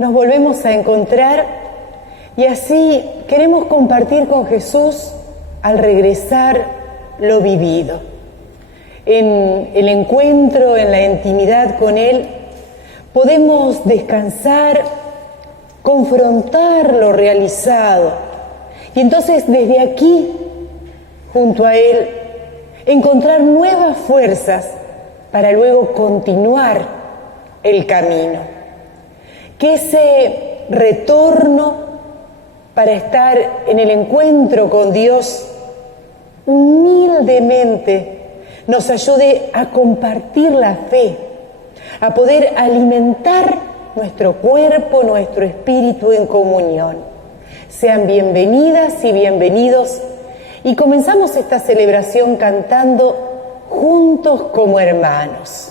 nos volvemos a encontrar y así queremos compartir con Jesús al regresar lo vivido. En el encuentro, en la intimidad con Él, podemos descansar, confrontar lo realizado y entonces desde aquí, junto a Él, encontrar nuevas fuerzas para luego continuar el camino. Que ese retorno para estar en el encuentro con Dios humildemente nos ayude a compartir la fe, a poder alimentar nuestro cuerpo, nuestro espíritu en comunión. Sean bienvenidas y bienvenidos y comenzamos esta celebración cantando juntos como hermanos.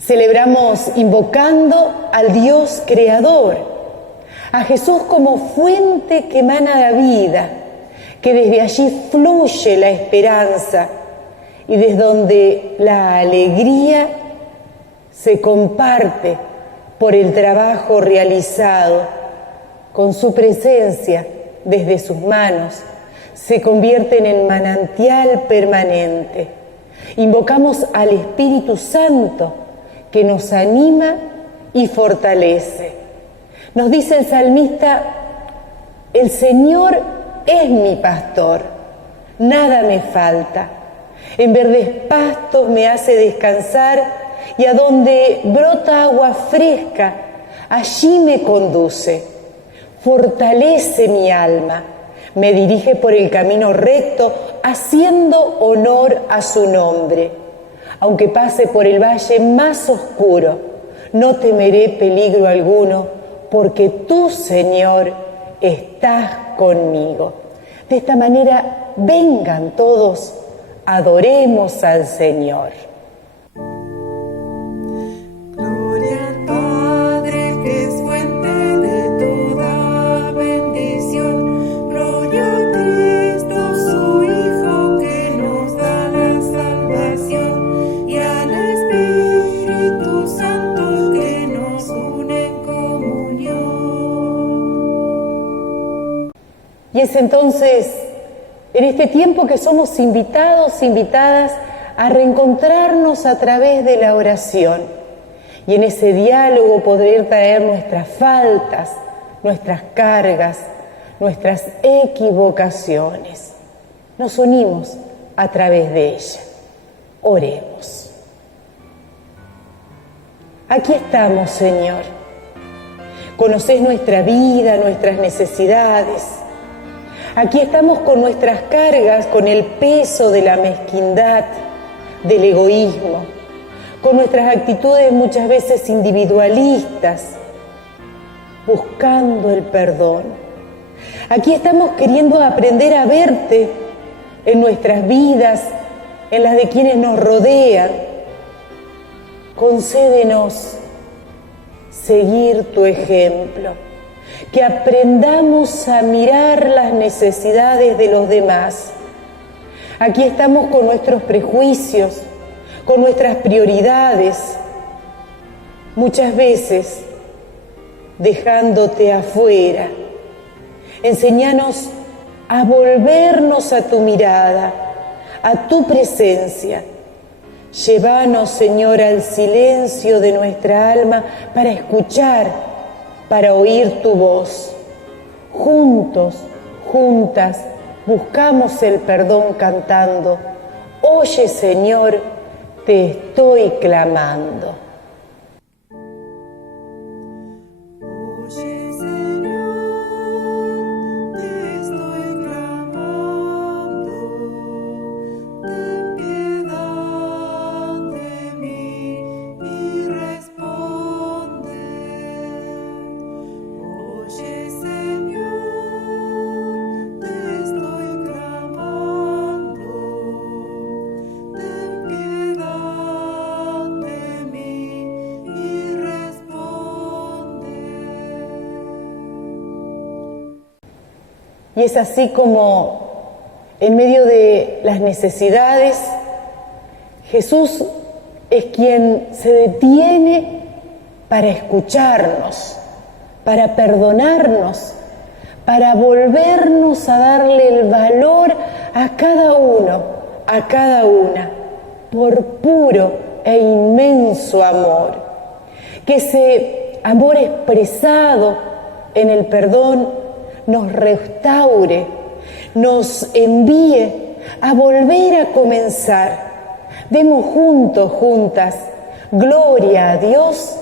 Celebramos invocando al Dios creador, a Jesús como fuente que emana la vida, que desde allí fluye la esperanza y desde donde la alegría se comparte por el trabajo realizado, con su presencia desde sus manos, se convierten en manantial permanente. Invocamos al Espíritu Santo, que nos anima y fortalece. Nos dice el salmista: el Señor es mi pastor, nada me falta. En verdes pastos me hace descansar y a donde brota agua fresca, allí me conduce. Fortalece mi alma, me dirige por el camino recto, haciendo honor a su nombre. Aunque pase por el valle más oscuro, no temeré peligro alguno, porque tú, Señor, estás conmigo. De esta manera, vengan todos, adoremos al Señor. Gloria al Padre, que es fuente de toda bendición. Gloria a Cristo, su Hijo, que nos da la salvación. Y al Espíritu Santo que nos une en comunión. Y es entonces, en este tiempo que somos invitados, invitadas a reencontrarnos a través de la oración. Y en ese diálogo poder traer nuestras faltas, nuestras cargas, nuestras equivocaciones. Nos unimos a través de ella. Oremos. Aquí estamos, Señor. Conocés nuestra vida, nuestras necesidades. Aquí estamos con nuestras cargas, con el peso de la mezquindad, del egoísmo, con nuestras actitudes muchas veces individualistas, buscando el perdón. Aquí estamos queriendo aprender a verte en nuestras vidas, en las de quienes nos rodean. Concédenos seguir tu ejemplo, que aprendamos a mirar las necesidades de los demás. Aquí estamos con nuestros prejuicios, con nuestras prioridades, muchas veces dejándote afuera. Enséñanos a volvernos a tu mirada, a tu presencia. Llévanos, Señor, al silencio de nuestra alma para escuchar, para oír tu voz. Juntos, juntas, buscamos el perdón cantando. Oye, Señor, te estoy clamando. Oye, Señor, te estoy clamando, ten piedad de mí y responde. Oye, Señor, te estoy clamando, ten piedad de mí y responde. Y es así como en medio de las necesidades, Jesús es quien se detiene para escucharnos, para perdonarnos, para volvernos a darle el valor a cada uno, a cada una, por puro e inmenso amor. Que ese amor expresado en el perdón nos restaure, nos envíe a volver a comenzar. Demos juntos, juntas, gloria a Dios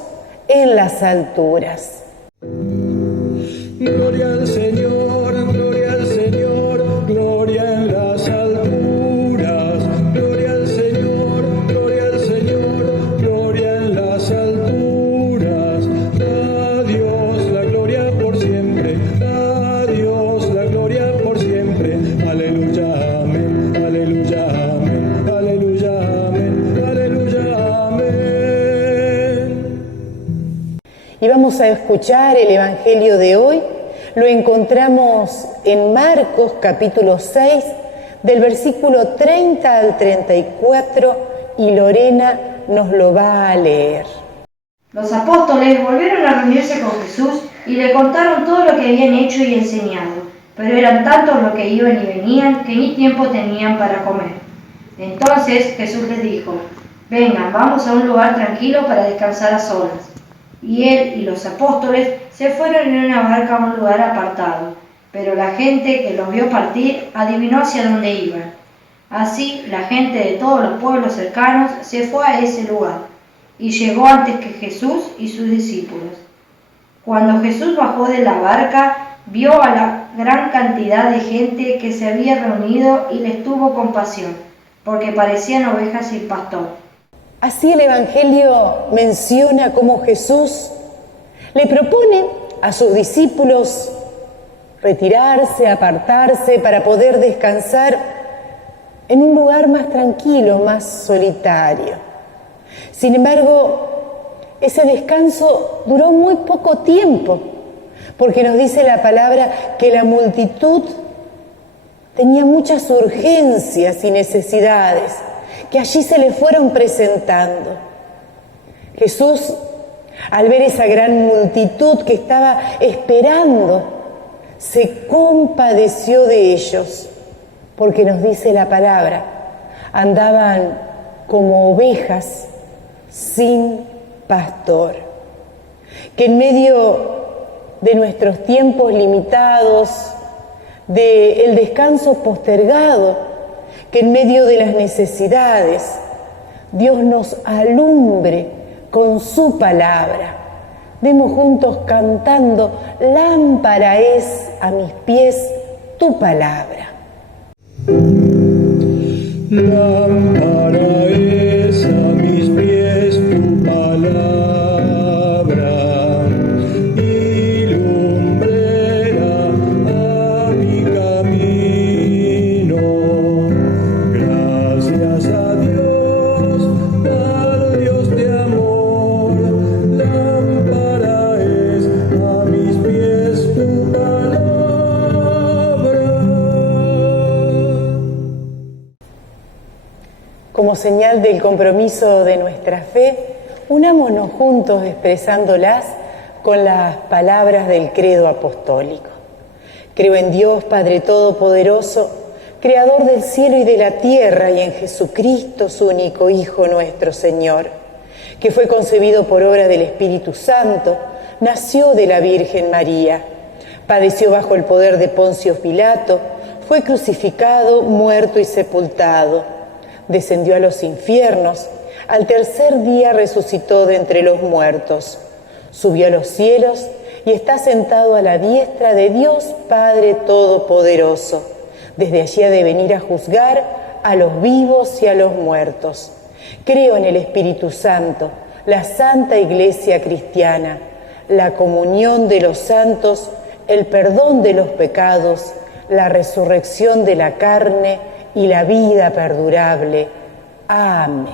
en las alturas. Gloria al Señor, gloria al Señor, gloria en las alturas. Gloria al Señor, gloria al Señor, gloria en las alturas. A Dios la gloria por siempre, a Dios la gloria por siempre. Aleluya, amén, aleluya, amén, aleluya, amén, aleluya, amén. Y vamos a escuchar el Evangelio de hoy. Lo encontramos en Marcos capítulo 6, del versículo 30 al 34, y Lorena nos lo va a leer. Los apóstoles volvieron a reunirse con Jesús y le contaron todo lo que habían hecho y enseñado, pero eran tantos los que iban y venían que ni tiempo tenían para comer. Entonces Jesús les dijo: vengan, vamos a un lugar tranquilo para descansar a solas. Y él y los apóstoles se fueron en una barca a un lugar apartado, pero la gente que los vio partir adivinó hacia dónde iban. Así la gente de todos los pueblos cercanos se fue a ese lugar y llegó antes que Jesús y sus discípulos. Cuando Jesús bajó de la barca, vio a la gran cantidad de gente que se había reunido y les tuvo compasión, porque parecían ovejas sin pastor. Así el Evangelio menciona cómo Jesús le propone a sus discípulos retirarse, apartarse para poder descansar en un lugar más tranquilo, más solitario. Sin embargo, ese descanso duró muy poco tiempo, porque nos dice la palabra que la multitud tenía muchas urgencias y necesidades que allí se le fueron presentando. Jesús, al ver esa gran multitud que estaba esperando, se compadeció de ellos, porque nos dice la palabra, andaban como ovejas sin pastor. Que en medio de nuestros tiempos limitados, del descanso postergado, que en medio de las necesidades Dios nos alumbre con su palabra. Demos juntos cantando: lámpara es a mis pies tu palabra. Lámpara es a mis pies tu palabra, y lumbrera a mi camino. Gracias a Dios de amor. Lámpara es a mis pies tu palabra. Como señal del compromiso de nuestra fe, unámonos juntos expresándolas con las palabras del credo apostólico. Creo en Dios, Padre Todopoderoso, Creador del cielo y de la tierra, y en Jesucristo, su único Hijo, nuestro Señor, que fue concebido por obra del Espíritu Santo, nació de la Virgen María, padeció bajo el poder de Poncio Pilato, fue crucificado, muerto y sepultado, descendió a los infiernos, al tercer día resucitó de entre los muertos, subió a los cielos y está sentado a la diestra de Dios Padre Todopoderoso. Desde allí ha de venir a juzgar a los vivos y a los muertos. Creo en el Espíritu Santo, la Santa Iglesia Cristiana, la comunión de los santos, el perdón de los pecados, la resurrección de la carne y la vida perdurable. Amén.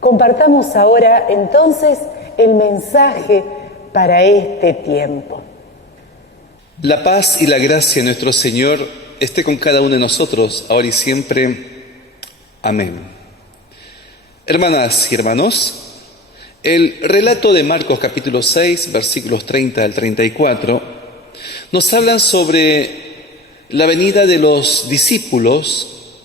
Compartamos ahora entonces el mensaje para este tiempo. La paz y la gracia de nuestro Señor esté con cada uno de nosotros, ahora y siempre. Amén. Hermanas y hermanos, el relato de Marcos capítulo 6, versículos 30 al 34, nos hablan sobre la venida de los discípulos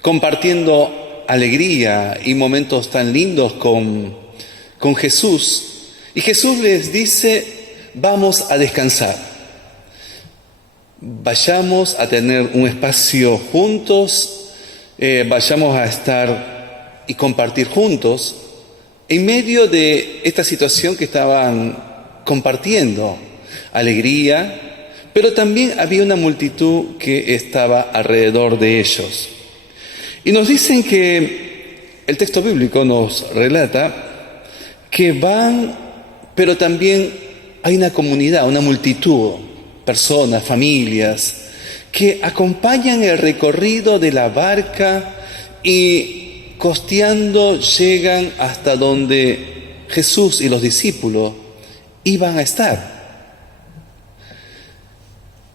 compartiendo alegría y momentos tan lindos con Jesús. Y Jesús les dice: vamos a descansar, vayamos a tener un espacio juntos, vayamos a estar y compartir juntos en medio de esta situación que estaban compartiendo, alegría, pero también había una multitud que estaba alrededor de ellos. Y nos dicen que el texto bíblico nos relata que van, pero también hay una comunidad, una multitud, personas, familias, que acompañan el recorrido de la barca y costeando llegan hasta donde Jesús y los discípulos iban a estar.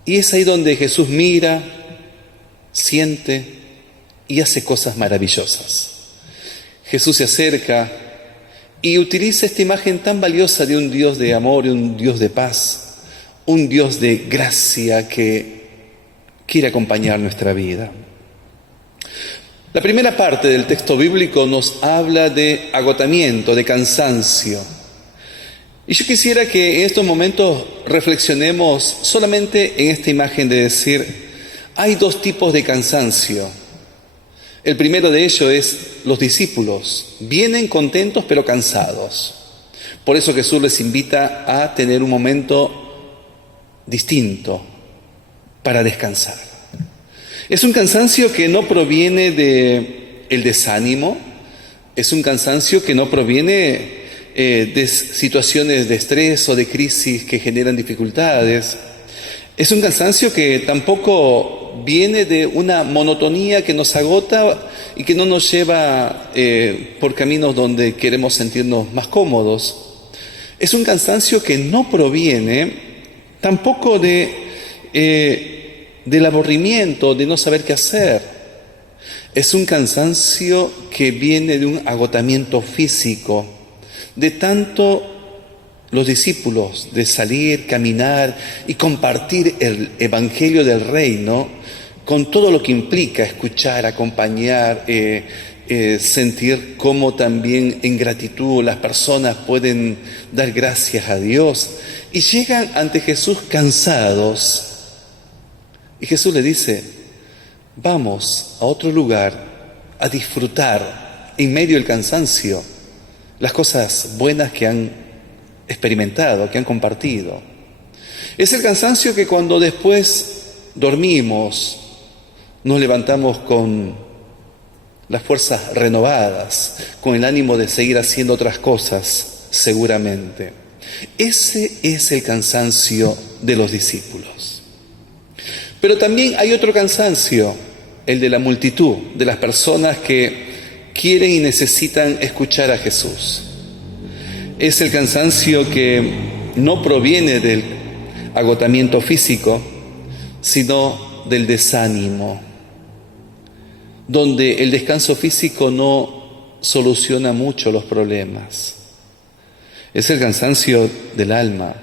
Y es ahí donde Jesús mira, siente y hace cosas maravillosas. Jesús se acerca y utiliza esta imagen tan valiosa de un Dios de amor y un Dios de paz, un Dios de gracia que quiere acompañar nuestra vida. La primera parte del texto bíblico nos habla de agotamiento, de cansancio. Y yo quisiera que en estos momentos reflexionemos solamente en esta imagen de decir: hay dos tipos de cansancio. El primero de ellos es los discípulos. Vienen contentos pero cansados. Por eso Jesús les invita a tener un momento distinto para descansar. Es un cansancio que no proviene del desánimo, es un cansancio que no proviene de situaciones de estrés o de crisis que generan dificultades. Es un cansancio que tampoco viene de una monotonía que nos agota y que no nos lleva por caminos donde queremos sentirnos más cómodos. Es un cansancio que no proviene tampoco del aburrimiento, de no saber qué hacer. Es un cansancio que viene de un agotamiento físico, de tanto los discípulos, de salir, caminar y compartir el evangelio del reino con todo lo que implica escuchar, acompañar, sentir cómo también en gratitud las personas pueden dar gracias a Dios y llegan ante Jesús cansados, Y Jesús le dice, vamos a otro lugar a disfrutar en medio del cansancio las cosas buenas que han experimentado, que han compartido. Es el cansancio que cuando después dormimos, nos levantamos con las fuerzas renovadas, con el ánimo de seguir haciendo otras cosas, seguramente. Ese es el cansancio de los discípulos. Pero también hay otro cansancio, el de la multitud, de las personas que quieren y necesitan escuchar a Jesús. Es el cansancio que no proviene del agotamiento físico, sino del desánimo, donde el descanso físico no soluciona mucho los problemas. Es el cansancio del alma,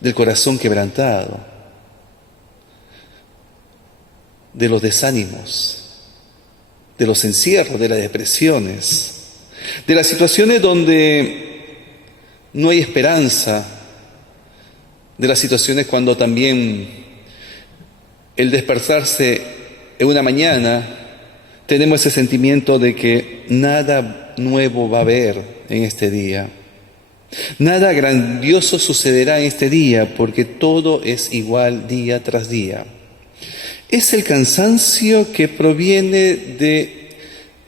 del corazón quebrantado, de los desánimos, de los encierros, de las depresiones, de las situaciones donde no hay esperanza, de las situaciones cuando también el despertarse en una mañana tenemos ese sentimiento de que nada nuevo va a haber en este día. Nada grandioso sucederá en este día porque todo es igual día tras día. Es el cansancio que proviene de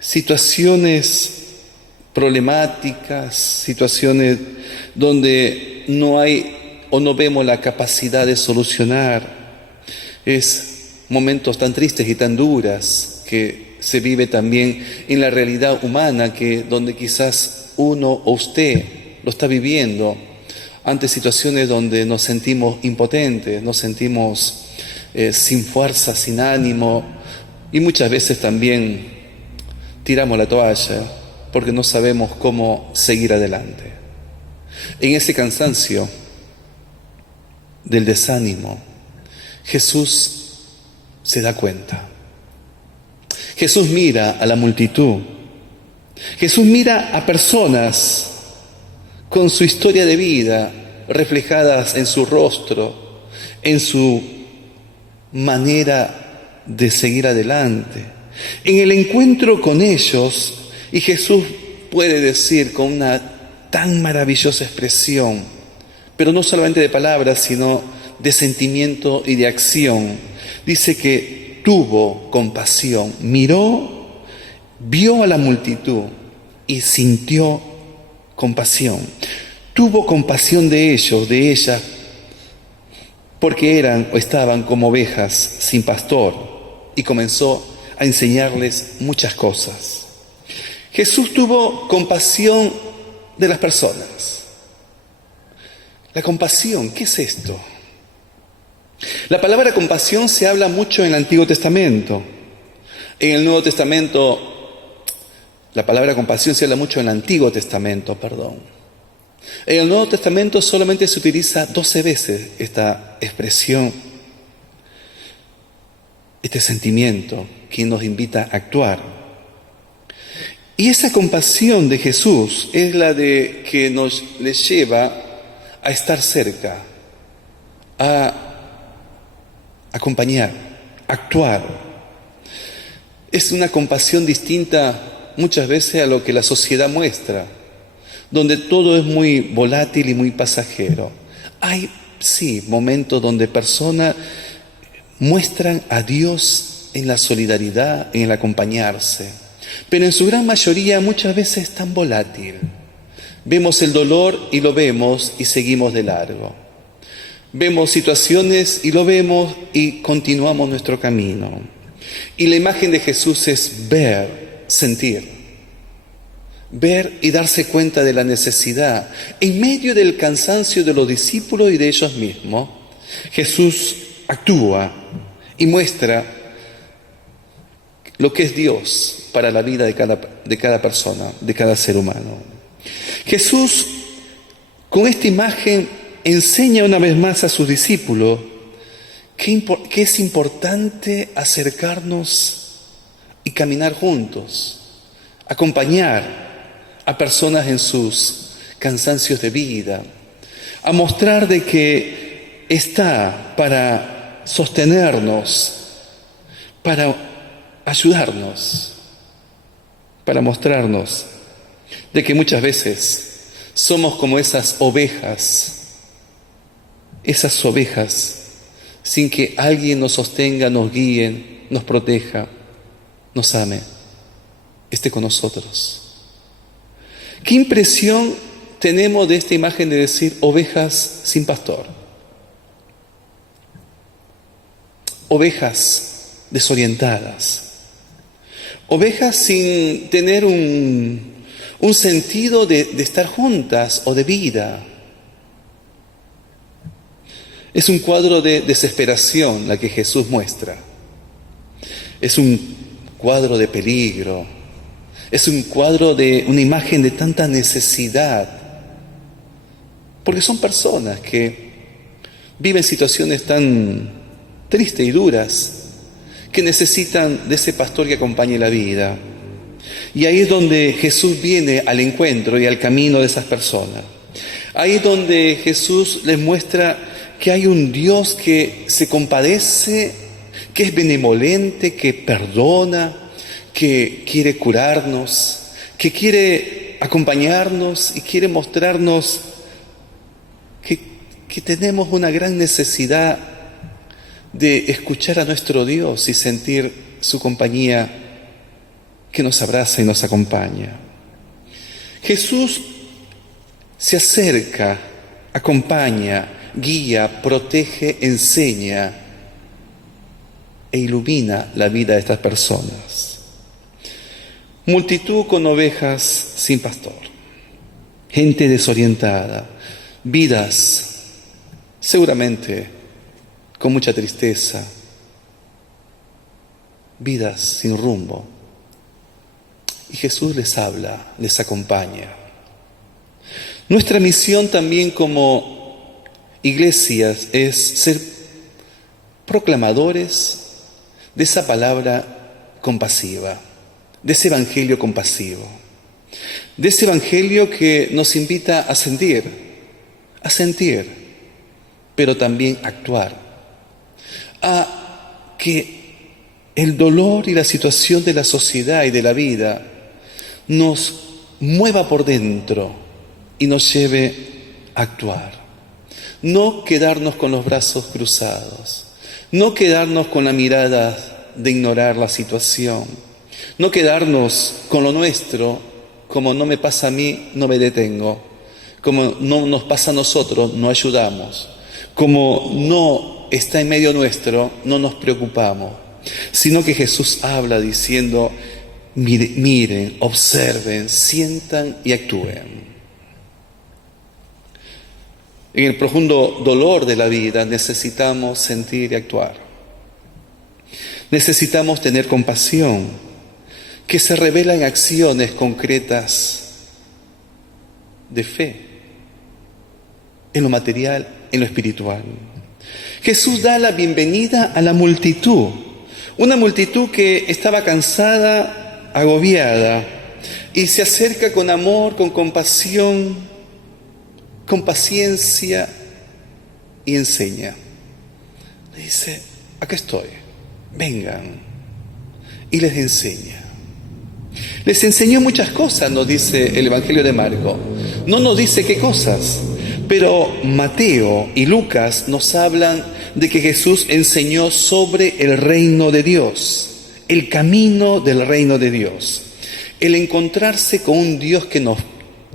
situaciones problemáticas, situaciones donde no hay o no vemos la capacidad de solucionar. Es momentos tan tristes y tan duras que se vive también en la realidad humana, que donde quizás uno o usted lo está viviendo ante situaciones donde nos sentimos impotentes, nos sentimos sin fuerza, sin ánimo, y muchas veces también tiramos la toalla porque no sabemos cómo seguir adelante. En ese cansancio del desánimo, Jesús se da cuenta. Jesús mira a la multitud. Jesús mira a personas con su historia de vida reflejadas en su rostro, en su manera de seguir adelante, en el encuentro con ellos. Y Jesús puede decir con una tan maravillosa expresión, pero no solamente de palabras, sino de sentimiento y de acción. Dice que tuvo compasión, miró, vio a la multitud y sintió compasión. Tuvo compasión de ellos, de ellas, porque eran o estaban como ovejas sin pastor, y comenzó a enseñarles muchas cosas. Jesús tuvo compasión de las personas. La compasión, ¿qué es esto? La palabra compasión se habla mucho en el Antiguo Testamento. En el Nuevo Testamento, la palabra compasión se habla mucho en el Antiguo Testamento, En el Nuevo Testamento solamente se utiliza 12 veces esta expresión, este sentimiento que nos invita a actuar. Y esa compasión de Jesús es la de que le lleva a estar cerca, a acompañar, a actuar. Es una compasión distinta muchas veces a lo que la sociedad muestra, donde todo es muy volátil y muy pasajero. Hay, sí, momentos donde personas muestran a Dios en la solidaridad, en el acompañarse, pero en su gran mayoría muchas veces es tan volátil. Vemos el dolor y lo vemos y seguimos de largo. Vemos situaciones y lo vemos y continuamos nuestro camino. Y la imagen de Jesús es ver, sentir. Ver y darse cuenta de la necesidad. En medio del cansancio de los discípulos y de ellos mismos, Jesús actúa y muestra lo que es Dios para la vida de cada persona, de cada ser humano. Jesús, con esta imagen, enseña una vez más a sus discípulos que es importante acercarnos y caminar juntos, acompañar a personas en sus cansancios de vida, a mostrar de que está para sostenernos, para ayudarnos, para mostrarnos de que muchas veces somos como esas ovejas sin que alguien nos sostenga, nos guíe, nos proteja, nos ame, esté con nosotros. ¿Qué impresión tenemos de esta imagen de decir ovejas sin pastor? Ovejas desorientadas, ovejas sin tener un sentido de estar juntas o de vida. Es un cuadro de desesperación la que Jesús muestra. Es un cuadro de peligro. Es un cuadro de una imagen de tanta necesidad. Porque son personas que viven situaciones tan tristes y duras que necesitan de ese pastor que acompañe la vida. Y ahí es donde Jesús viene al encuentro y al camino de esas personas. Ahí es donde Jesús les muestra que hay un Dios que se compadece, que es benevolente, que perdona, que quiere curarnos, que quiere acompañarnos y quiere mostrarnos que tenemos una gran necesidad de escuchar a nuestro Dios y sentir su compañía que nos abraza y nos acompaña. Jesús se acerca, acompaña, guía, protege, enseña e ilumina la vida de estas personas. Multitud con ovejas sin pastor, gente desorientada, vidas seguramente con mucha tristeza, vidas sin rumbo. Y Jesús les habla, les acompaña. Nuestra misión también como iglesias es ser proclamadores de esa palabra compasiva, de ese evangelio compasivo, de ese evangelio que nos invita a sentir, pero también a actuar, a que el dolor y la situación de la sociedad y de la vida nos mueva por dentro y nos lleve a actuar. No quedarnos con los brazos cruzados, no quedarnos con la mirada de ignorar la situación, no quedarnos con lo nuestro, como no me pasa a mí, no me detengo, como no nos pasa a nosotros, no ayudamos, como no está en medio nuestro, no nos preocupamos, sino que Jesús habla diciendo, miren, observen, sientan y actúen. En el profundo dolor de la vida necesitamos sentir y actuar. Necesitamos tener compasión que se revela en acciones concretas de fe, en lo material, en lo espiritual. Jesús da la bienvenida a la multitud, una multitud que estaba cansada, agobiada, y se acerca con amor, con compasión, con paciencia y enseña. Le dice, acá estoy, vengan, y les enseña. Les enseñó muchas cosas, nos dice el Evangelio de Marcos. No nos dice qué cosas, pero Mateo y Lucas nos hablan de que Jesús enseñó sobre el reino de Dios, el camino del reino de Dios, el encontrarse con un Dios que nos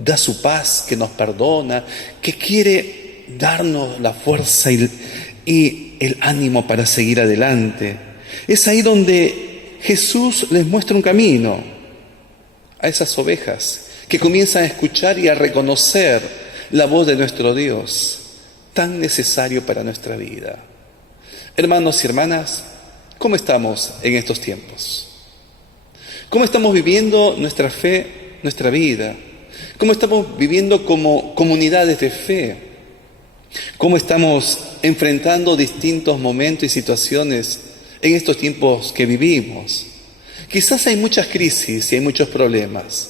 da su paz, que nos perdona, que quiere darnos la fuerza y el ánimo para seguir adelante. Es ahí donde Jesús les muestra un camino a esas ovejas que comienzan a escuchar y a reconocer la voz de nuestro Dios, tan necesario para nuestra vida. Hermanos y hermanas, ¿cómo estamos en estos tiempos? ¿Cómo estamos viviendo nuestra fe, nuestra vida? ¿Cómo estamos viviendo como comunidades de fe? ¿Cómo estamos enfrentando distintos momentos y situaciones en estos tiempos que vivimos? Quizás hay muchas crisis y hay muchos problemas.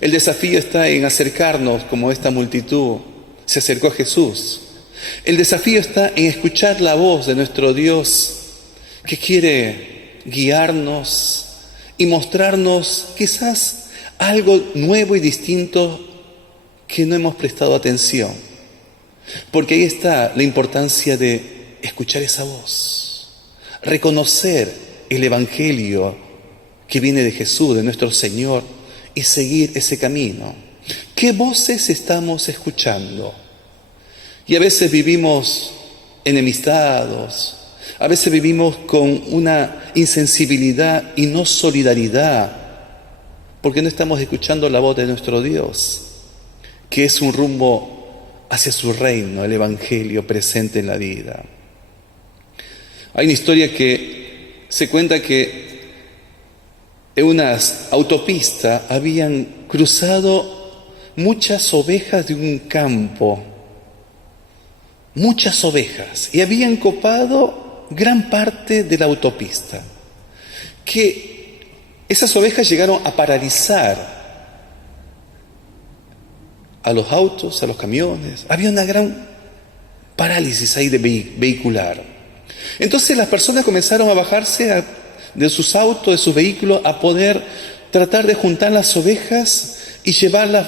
El desafío está en acercarnos como esta multitud se acercó a Jesús, El desafío está en escuchar la voz de nuestro Dios, que quiere guiarnos y mostrarnos quizás algo nuevo y distinto que no hemos prestado atención. Porque ahí está la importancia de escuchar esa voz, reconocer el Evangelio que viene de Jesús, de nuestro Señor, y seguir ese camino. ¿Qué voces estamos escuchando? Y a veces vivimos enemistados, a veces vivimos con una insensibilidad y no solidaridad, porque no estamos escuchando la voz de nuestro Dios, que es un rumbo hacia su reino, el Evangelio presente en la vida. Hay una historia que se cuenta que en unas autopistas habían cruzado muchas ovejas de un campo, muchas ovejas, y habían copado gran parte de la autopista, que esas ovejas llegaron a paralizar a los autos, a los camiones. Había una gran parálisis ahí de vehicular. Entonces las personas comenzaron a bajarse de sus autos, de sus vehículos, a poder tratar de juntar las ovejas y llevarlas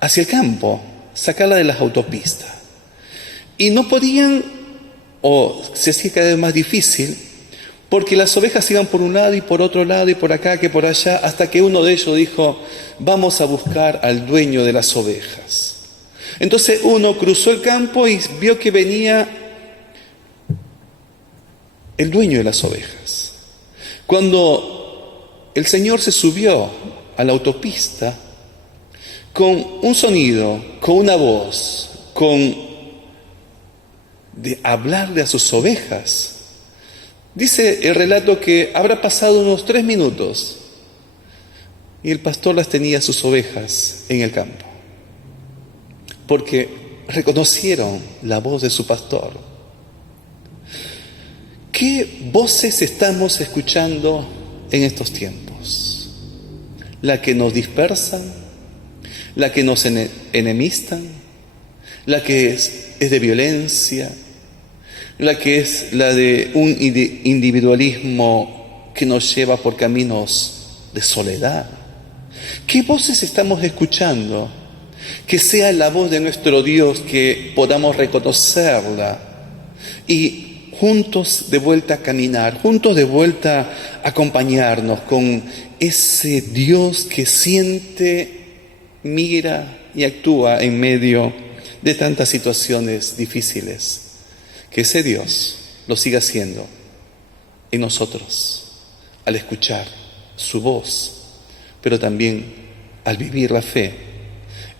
hacia el campo, sacarlas de las autopistas. Y no podían, o se hacía cada vez más difícil, porque las ovejas iban por un lado y por otro lado y por acá que por allá, hasta que uno de ellos dijo: vamos a buscar al dueño de las ovejas. Entonces uno cruzó el campo y vio que venía el dueño de las ovejas. Cuando el Señor se subió a la autopista, con un sonido, con una voz, de hablarle a sus ovejas, dice el relato que habrá pasado unos 3 minutos y el pastor las tenía sus ovejas en el campo, porque reconocieron la voz de su pastor. ¿Qué voces estamos escuchando en estos tiempos? ¿La que nos dispersan? ¿La que nos enemistan? ¿La que es de violencia? ¿La que es la de un individualismo que nos lleva por caminos de soledad? ¿Qué voces estamos escuchando? Que sea la voz de nuestro Dios, que podamos reconocerla y juntos de vuelta a caminar, juntos de vuelta a acompañarnos con ese Dios que siente, mira y actúa en medio de tantas situaciones difíciles. Que ese Dios lo siga haciendo en nosotros al escuchar su voz, pero también al vivir la fe,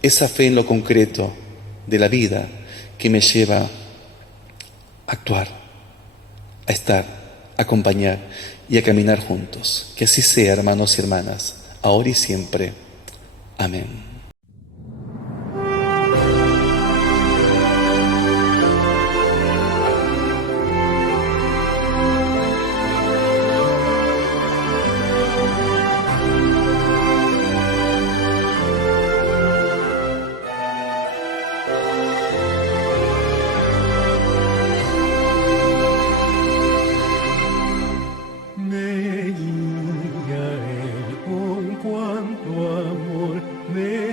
esa fe en lo concreto de la vida que me lleva a actuar, a estar, a acompañar y a caminar juntos. Que así sea, hermanos y hermanas, ahora y siempre. Amén. Me guía Él con cuanto amor me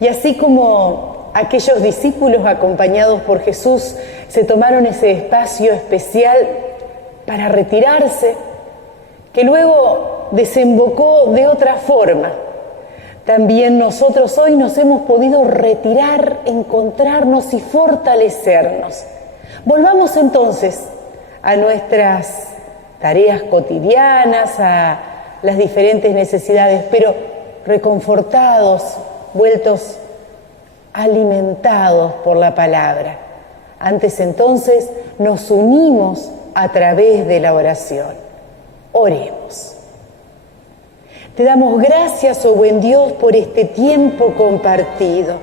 Y así como aquellos discípulos acompañados por Jesús se tomaron ese espacio especial para retirarse, que luego desembocó de otra forma, también nosotros hoy nos hemos podido retirar, encontrarnos y fortalecernos. Volvamos entonces a nuestras tareas cotidianas, a las diferentes necesidades, pero reconfortados, vueltos alimentados por la palabra. Antes entonces nos unimos a través de la oración. Oremos. Te damos gracias, oh buen Dios, por este tiempo compartido,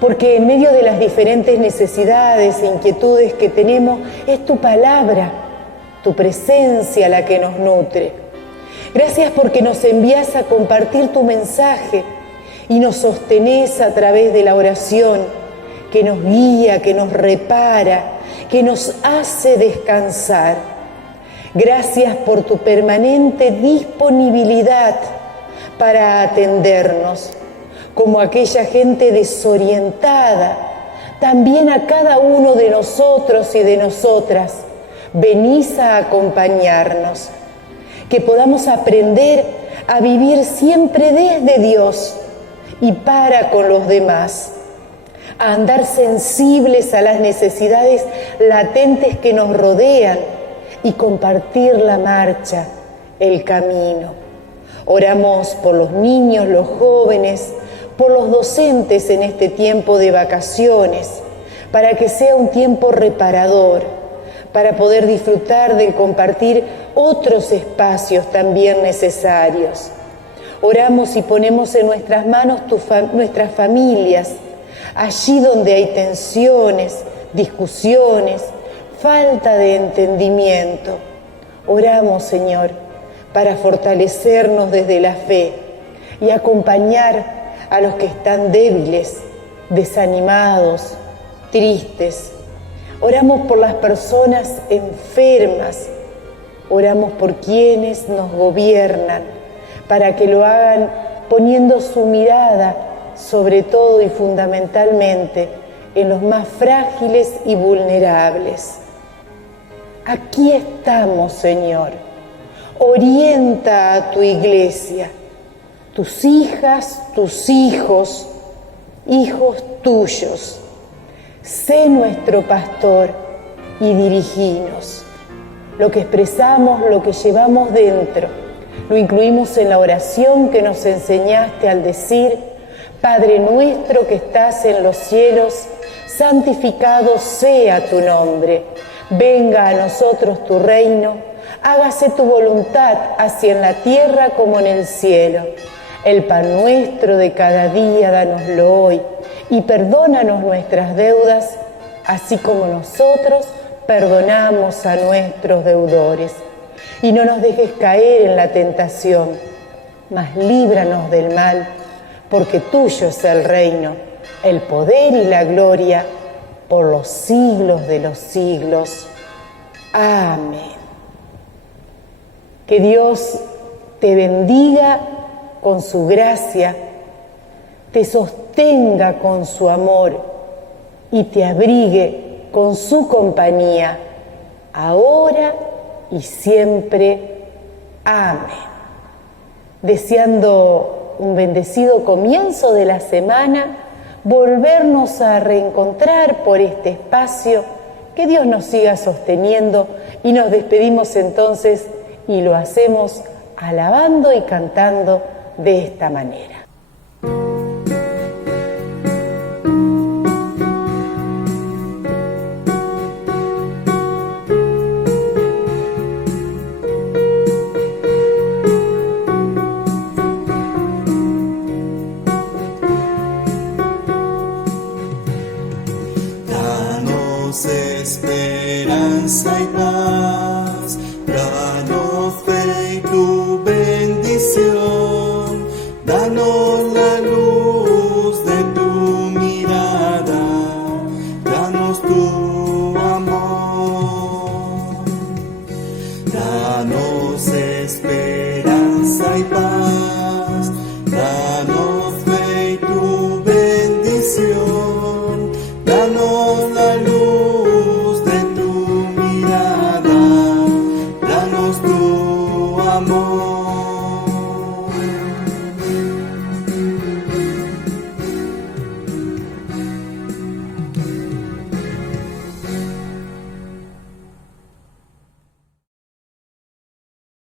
porque en medio de las diferentes necesidades e inquietudes que tenemos, es tu palabra, tu presencia la que nos nutre. Gracias porque nos envías a compartir tu mensaje y nos sostenés a través de la oración, que nos guía, que nos repara, que nos hace descansar. Gracias por tu permanente disponibilidad para atendernos, como aquella gente desorientada. También a cada uno de nosotros y de nosotras venís a acompañarnos, que podamos aprender a vivir siempre desde Dios y para con los demás, a andar sensibles a las necesidades latentes que nos rodean y compartir la marcha, el camino. Oramos por los niños, los jóvenes, por los docentes en este tiempo de vacaciones, para que sea un tiempo reparador, para poder disfrutar del compartir otros espacios también necesarios. Oramos y ponemos en nuestras manos nuestras familias, allí donde hay tensiones, discusiones, falta de entendimiento. Oramos, Señor, para fortalecernos desde la fe y acompañar a los que están débiles, desanimados, tristes. Oramos por las personas enfermas. Oramos por quienes nos gobiernan, para que lo hagan poniendo su mirada, sobre todo y fundamentalmente, en los más frágiles y vulnerables. Aquí estamos, Señor. Orienta a tu iglesia, tus hijas, tus hijos, hijos tuyos. Sé nuestro pastor y diriginos. Lo que expresamos, lo que llevamos dentro, lo incluimos en la oración que nos enseñaste al decir: Padre nuestro que estás en los cielos, santificado sea tu nombre. Venga a nosotros tu reino, hágase tu voluntad, así en la tierra como en el cielo. El pan nuestro de cada día, dánoslo hoy, y perdónanos nuestras deudas, así como nosotros perdonamos a nuestros deudores. Y no nos dejes caer en la tentación, mas líbranos del mal, porque tuyo es el reino, el poder y la gloria, por los siglos de los siglos. Amén. Que Dios te bendiga con su gracia, te sostenga con su amor y te abrigue con su compañía, ahora y siempre. Amén. Deseando un bendecido comienzo de la semana, volvernos a reencontrar por este espacio, que Dios nos siga sosteniendo, y nos despedimos entonces y lo hacemos alabando y cantando de esta manera. Esperanza y paz, danos fe y tu bendición, danos la luz de tu mirada, danos tu amor, danos esperanza y paz.